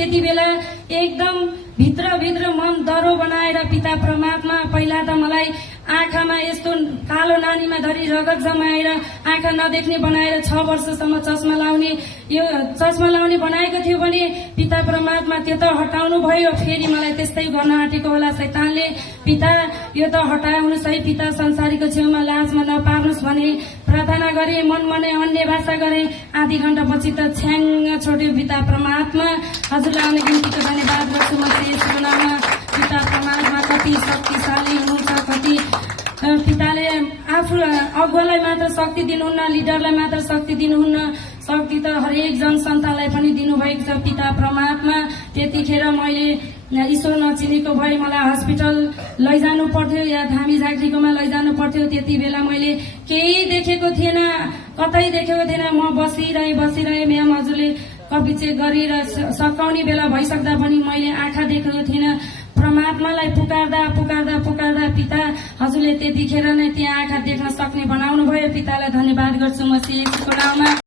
त्यति बेला एकदम भित्र मन डरो बनाएर पिता परमात्मा पहिला त मलाई आँखामा यस्तो कालो नानीमा धरी रगत जमाएर आँखा नदेख्ने बनाएर 6 वर्षसम्म चस्मा लाउने, यो चस्मा लाउने बनाएको थियो भने पिता परमात्मा त्यो त हटाउनु भयो। फेरि मलाई त्यस्तै गर्न आँटेको होला शैतानले। पिता यो त हटाउनुहोस् है, पिता संसारीको छेउमा लाजमा नपार्नुहोस् भने प्रार्थना गरे, मनमा नै अन्य भाषा गरे। आधी घण्टा पछि त छ्याङ्ग छोड्यो पिता परमात्मा। हजुरलाई आउने बिन्तीको धन्यवाद गर्छु म यसको नाममा। पिता परमात्मा कति शक्तिशाली हुनुहुन्छ, कति पिताले आफू अगुवालाई मात्र शक्ति दिनुहुन्न, लिडरलाई मात्र शक्ति दिनुहुन्न, शक्ति त हरेक जनसन्तानलाई पनि दिनुभएको छ पिता परमात्मा। त्यतिखेर मैले ईश्वर नचिनेको भए मलाई हस्पिटल लैजानु पर्थ्यो या धामी झाँक्रीकोमा लैजानु पर्थ्यो। त्यति बेला मैले केही देखेको थिएन, कतै देखेको थिएन। म बसिरहे म्याम हजुरले कपी चेक गरेर सकाउने बेला भइसक्दा पनि मैले आँखा देखेको थिएन। परमात्मालाई पुकार्दा पिता हजुरले त्यतिखेर नै त्यहाँ आँखा देख्न सक्ने बनाउनु भयो। पितालाई धन्यवाद गर्छु म यसको नाममा।